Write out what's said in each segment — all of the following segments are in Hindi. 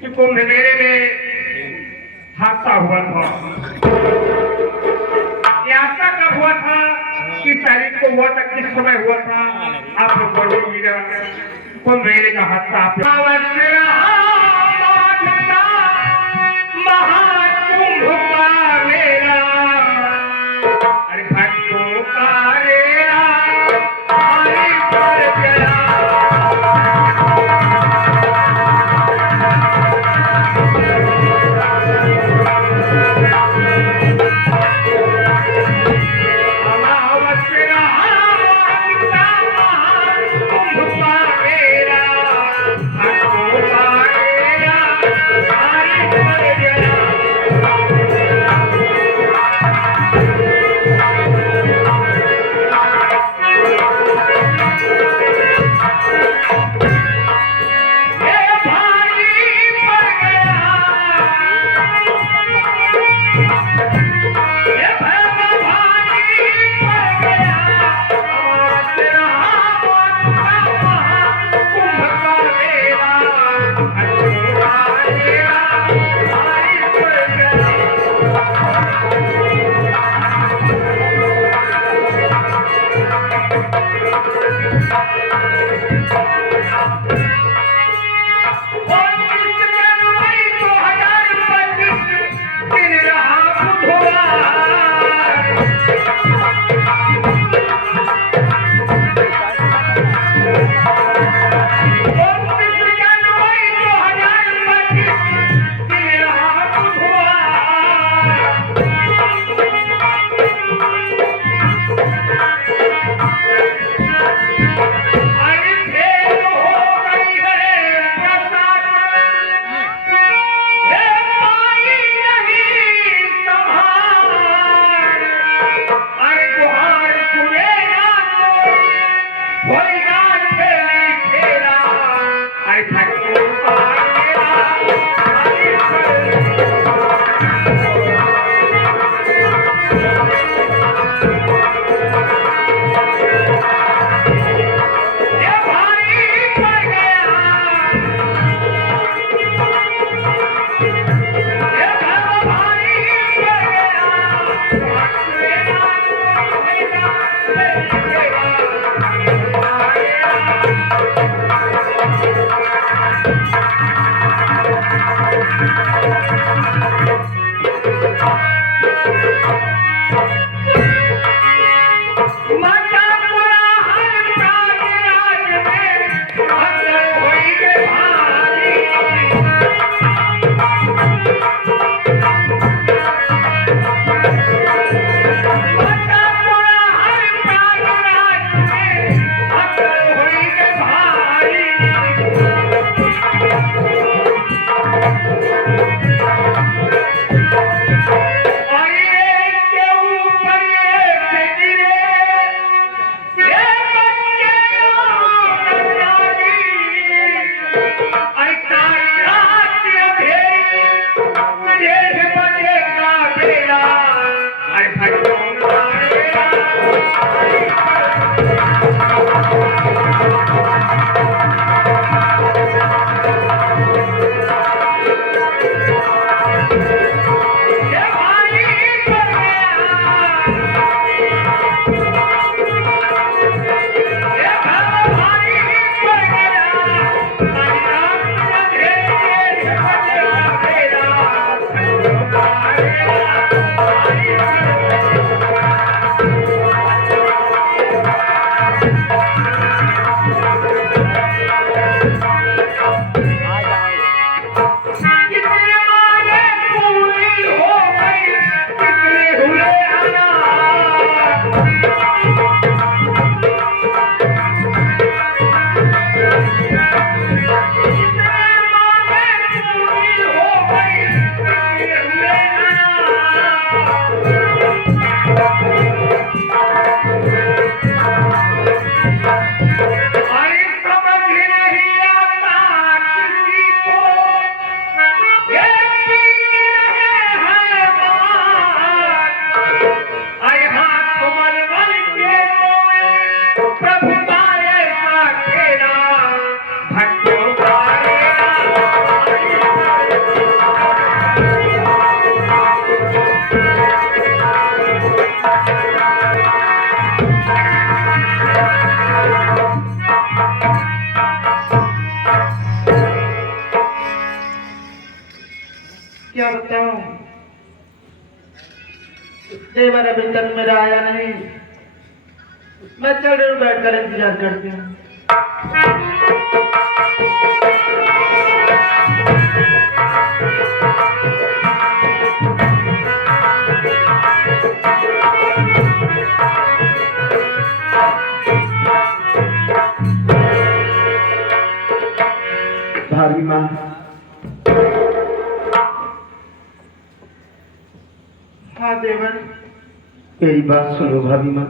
कि कुंभ मेले में हादसा हुआ था। ये हादसा कब हुआ था, किस तारीख को हुआ था, किस समय हुआ था, आप लोग बोलिएगा। कुंभ मेले का हादसा आप महाकुंभ का मेला, अरे भक्तों का रेला हरि पर चला। क्या बताऊं, देवर अभी तक मेरा आया नहीं। मैं चल रही हूँ, बैठकर इंतजार करती हूँ। भाभी माँ, हाँ देवर, मेरी बात सुनो भाभी माँ।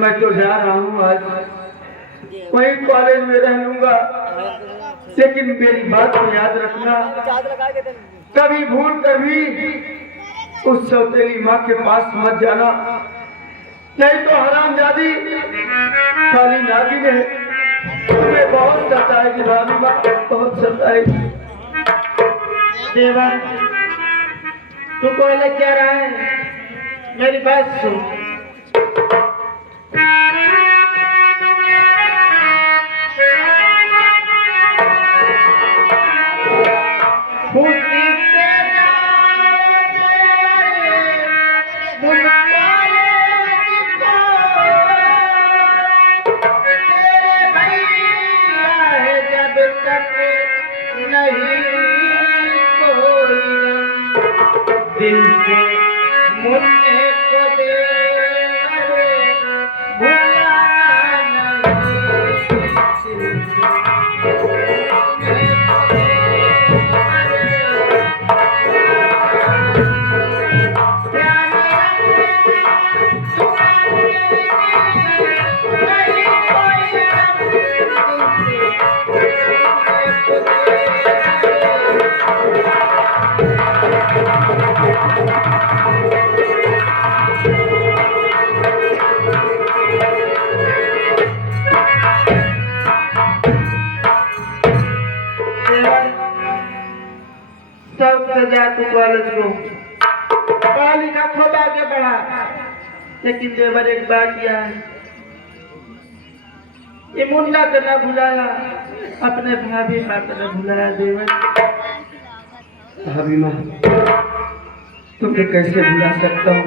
मैं तो जा रहा हूँ, आज वही कॉलेज में रह लूंगा, लेकिन मेरी बात को याद रखना, कभी भूल कर भी उस सौतेली माँ के पास मत जाना, नहीं तो हरामजादी खाली नागिन है, तुम्हें बहुत सताएगी भाभी माँ, बहुत सताएगी। देवर, तू कॉलेज जा रहा है, मेरी बात सुन। दिल से मुझे को दे भूला नहीं, दिल सब सजा तू कॉलेज को पढ़ा लिखा खूब आगे बढ़ा, लेकिन देवर एक बात यह है, ये मुन्ना को न भुलाया, अपने भाभी माँ को न भुलाया। देवर, भाभी माँ तुम्हें कैसे भुला सकता हूँ,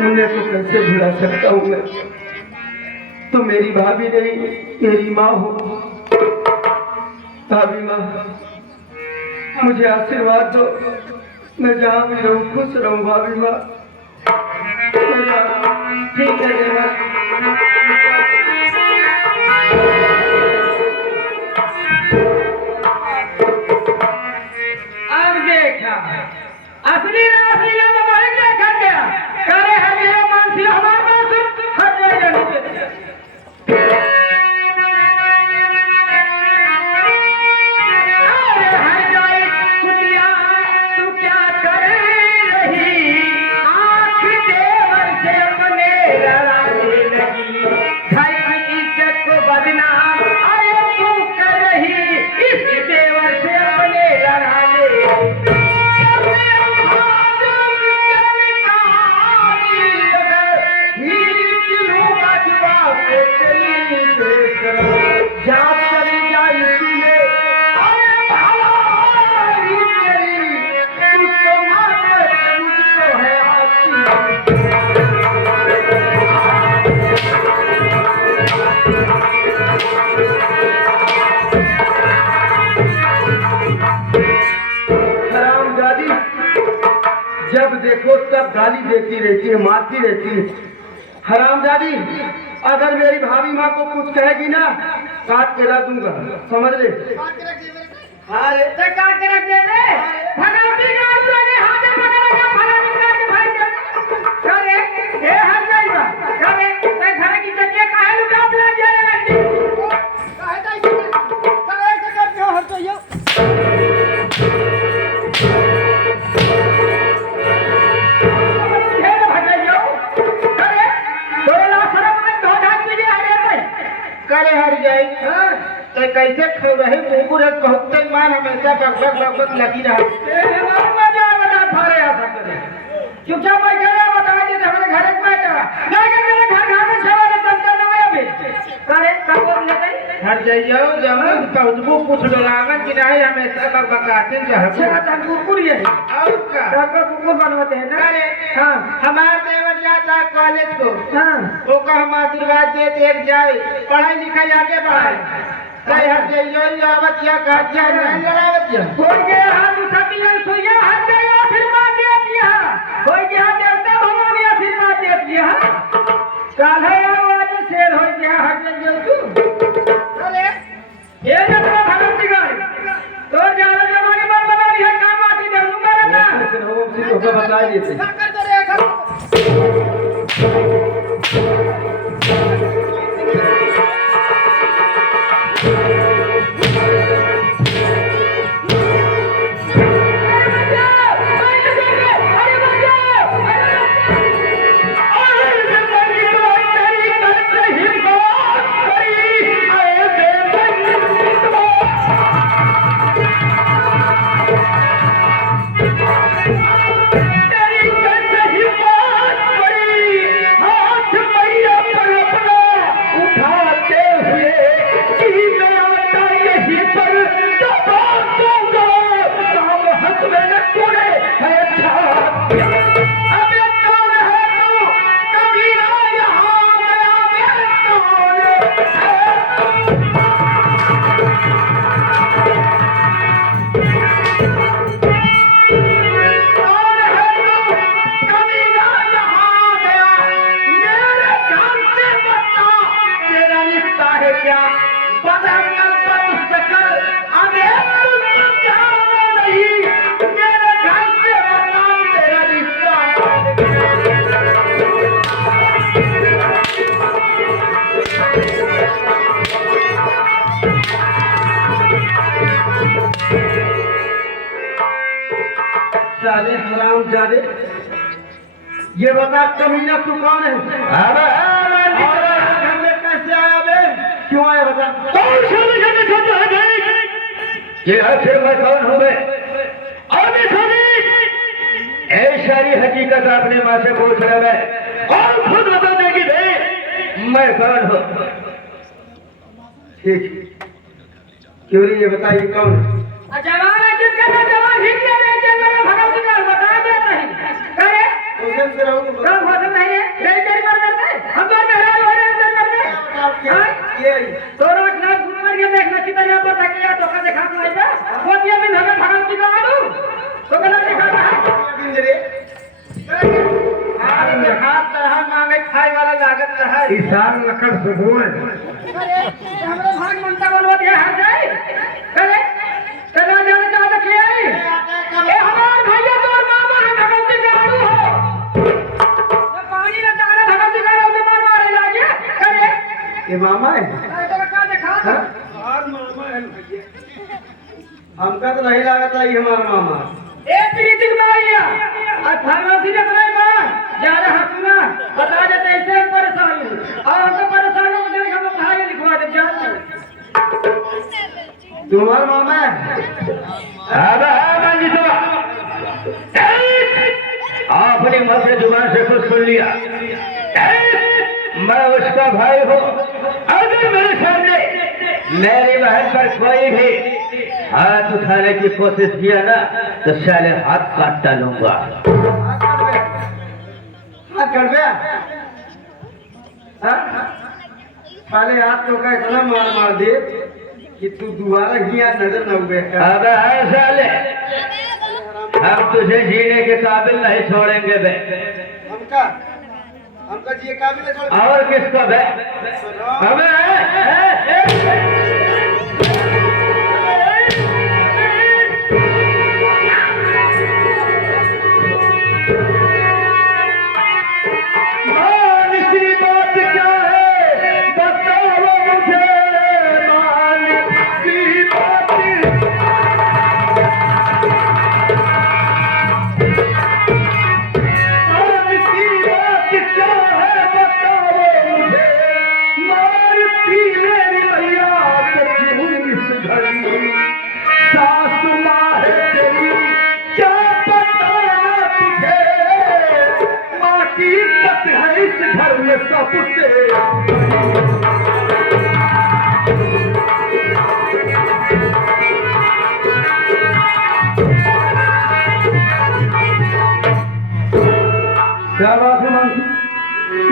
उन्हें तो कैसे भुला सकता हूँ मैं, तो मेरी भाभी नहीं मेरी माँ हो। भाभी माँ मुझे आशीर्वाद दो, मैं जहाँ भी रहूँ खुश रहूँ भाभी माँ। ठीक है देवर। अब देखा असली देखा क्या करे है मेरा मानसी हमारा हट जाएगा। जब देखो तब गाली देती रहती है, मारती रहती है। हरामजादी, अगर मेरी भाभी माँ को कुछ कहेगी ना, काट के रख दूंगा, समझ ले। हाँ रे, काट के रख दे रे। भगवती का लगे हाथ में पकड़ के फला निकाल के भाई दे। अरे ये हट जाएगा। अरे ते घर की चक्के काहे लुका बुला जाए लड़की। काहे से करते हो हट जाइयो। ये हट जाइयो। अरे तोरे ला शर्म मत धो ढाक के अरे भाई। करे हट जाए। हां ते कैसे खो रहे कुकुर है बहुत मान हमेशा बक लगी रहा। ए हमारा मजा बता फारे आ सकते। चुपचाप बैठ जा बता दे हमारे घर में बैठ जा। नहीं कर मेरे घर में सेवा रे तंत्र ना अबे। करे कब लेते हट जाइयो जब पहुंचबो कुछ डोलावन कि नहीं हमेशा बकाते रह। अच्छा तन कुकुर ये और का तब कुकुर बनवाते हैं ना। अरे हां हमारा देवर जाता कॉलेज को। हां वो का हम आशीर्वाद देते एक जाए पढ़ाई लिखाई आगे बढ़ाए। कई हट जाइयो आवत या काट जा नहीं लड़ावत जा कोई के हाथ उठाती है सोया हट जाइयो आशीर्वाद दे दिया कोई के हाथ देवता भगवान ने आशीर्वाद दे दिया काहे आवाज शेर हो गया हट जाइयो तू। अरे ये ना भगवती गाड़ी तो ज्यादा जमाने पर बना लिया काम आती दे दूंगा ना लेकिन हम उसी को बता देते। कर दे रे साले हरामजादे, ये बता कमीना तू कौन है? अबे घर में कैसे आया बे? क्यों आया बता? कौन शादी करने चाहता है भाई? ये आखिर मैं कौन हूँ बे? आगे शादी ऐ सारी हकीकत अपने माँ से पूछ रहा है और खुद बता देगी भाई मैं कौन हूँ? ठीक क्यों नहीं ये बताइए कौन है? जवान है जिसका नाम जवान ही क्या नहीं चल रहा भगवती का बताया जाता है करे उसे से रहूं सब होता नहीं है यही तेरी मर करते हैं हम तो मेहराज हो रहे हैं करते ये तो रोज ना घूम के देखना चाहिए ना पता किया तो का दिखा नहीं था वो दिया भी हमें भगवती का आलू तो गलत दिखा रहा है हाथ तरह मांगे खाए वाला लागत है ईशान लखन सुभुवन अरे हमरे भाग मनता बोलवा दिया हट जाए अरे चला जाने चाहता क्या है ए हमार भैया तोर मामा है भगवती का आलू हो ये पानी न चाहे भगवती का आलू मार मारे लागे अरे ये मामा है तेरा का दिखा और मामा है भैया हमका तो नहीं लागत है ये हमारा मामा ए प्रीति मारिया और फार्मेसी ने बनाई मां ज्यादा हंसना बता दे ऐसे परेशान हूं और हमको परेशान हो मुझे हम भाई लिखवा दे जान तुम्हारा मामा है अबे मांगी तो अपनी मधुर जुबान से कुछ सुन लिया मैं उसका भाई हूँ अगर मेरे सामने मेरी बहन पर कोई भी हाथ उठाने की कोशिश किया ना तो साले हाथ काट डालूंगा। हाथ कर दिया साले हाथ तो का इतना मार मार दे कि तू दोबारा ही नजर न उगे अबे है साले हम तुझे जीने के काबिल नहीं छोड़ेंगे बे। हमका हमका जी काबिल है छोड़। और किसको बे? हमें मान सी बात क्या है बताओ मुझे, मान सी बात। मान सी बात क्या है बताओ मुझे, मारती मेरी मैया को क्यों इस घड़ी, सास माँ है तेरी क्या बताना तुझे, माँ की इज्जत है इस घर में सबसे। क्या बात है मानसी,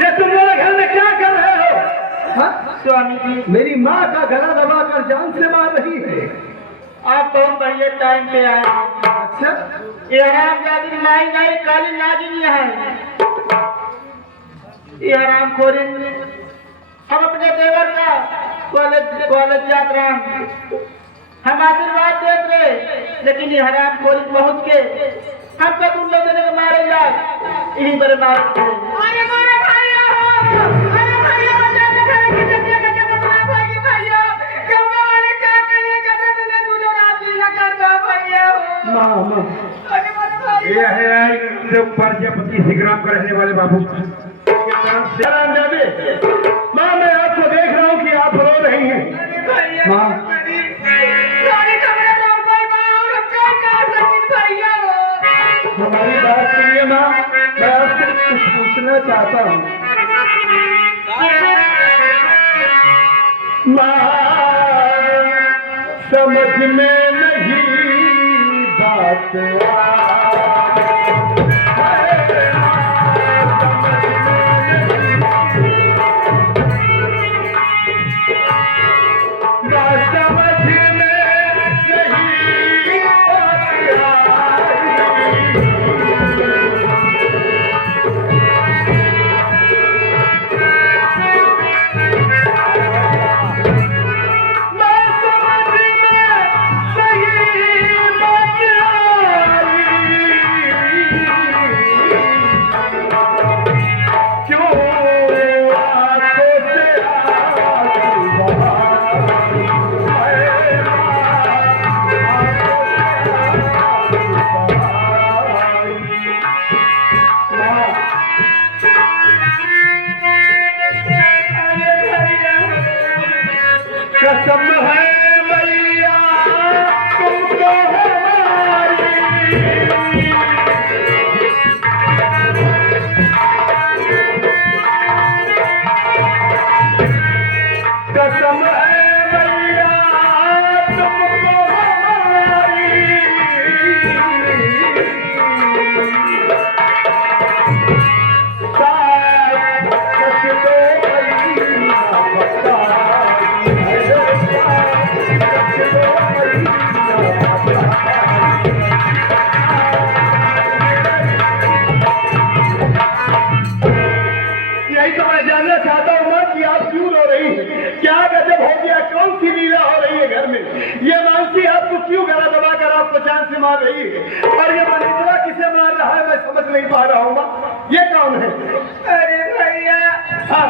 ये तुम मेरे घर में क्या कर रहे हो? हाँ? स्वामी जी, मेरी माँ का गला दबाकर जान से मार रही है। आप बहुत बढ़िया टाइम पे आए। अच्छा ये हराम जादी नाई नाई काली नागिन है। ये हराम खोरी हम अपने देवर का कॉलेज यात्रा हम आशीर्वाद देते रहे, लेकिन ये हराम खोरी पहुंच के हम कब उन लोग देने को मारे जाए यहीं पर मारे थे। अरे मेरे भैया हो, अरे भैया बचा के घर के चक्के बचा के भाई भैया क्यों ना वाले क्या कहिए जब तुमने दूल्हा रात लीला कर दो भैया हो। माँ अरे मेरे भाई ये है जो प्रजापति सिग्राम का रहने वाले बाबू माँ, मैं आपको देख रहा हूँ कि आप रो रही हैं। भैया माँ। सारे कमरे में हो गई माँ और हम क्या कर सकते भैया हो। हमारी बात सुनिए माँ, मैं आपसे कुछ पूछना चाहता हूँ। माँ समझ में नहीं बात कसम है मैया तुमको हमारी, कसम है मैया तुमको हमारी, यही तो मैं जानना चाहता हूँ माँ कि आप क्यों रो रही हैं? क्या गजब हो गया? कौन सी लीला हो रही है घर में? ये मानसी आपको क्यों गला दबाकर आपको जान से मार रही है? और ये मनीषवा किसे मार रहा है मैं समझ नहीं पा रहा हूँ माँ, ये कौन है? अरे भैया हाँ